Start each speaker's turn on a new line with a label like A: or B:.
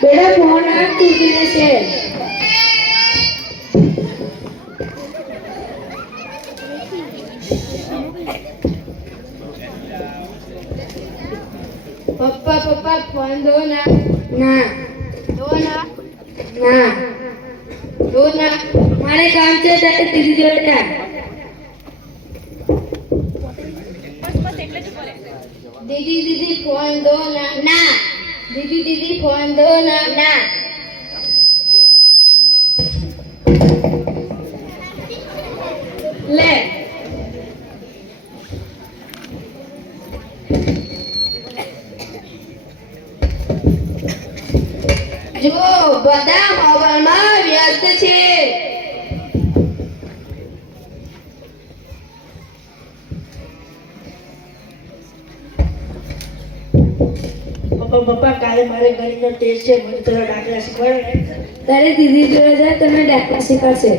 A: બેટા ફોન આપ તૂટીને છે પપ્પા પપ્પા ફોન દો ના.
B: ના.
A: દો ના.
B: ના.
A: દો ના.
B: મારે કામ છે તારે દીદી જોડે જા
A: દીદી દીદી ફોન દો ના.
B: ના.
A: દીદી દીદી ફોન દો ના.
B: ના. લે.
A: જો બધા મોબાઈલમાં
C: પપ્પા પપ્પા, કાલે મારે ગણિતનો ટેસ્ટ છે, મને થોડા દાખલા શીખવાડે
B: તારે દીદી જોવા જા તને દાખલા શીખવાડશે.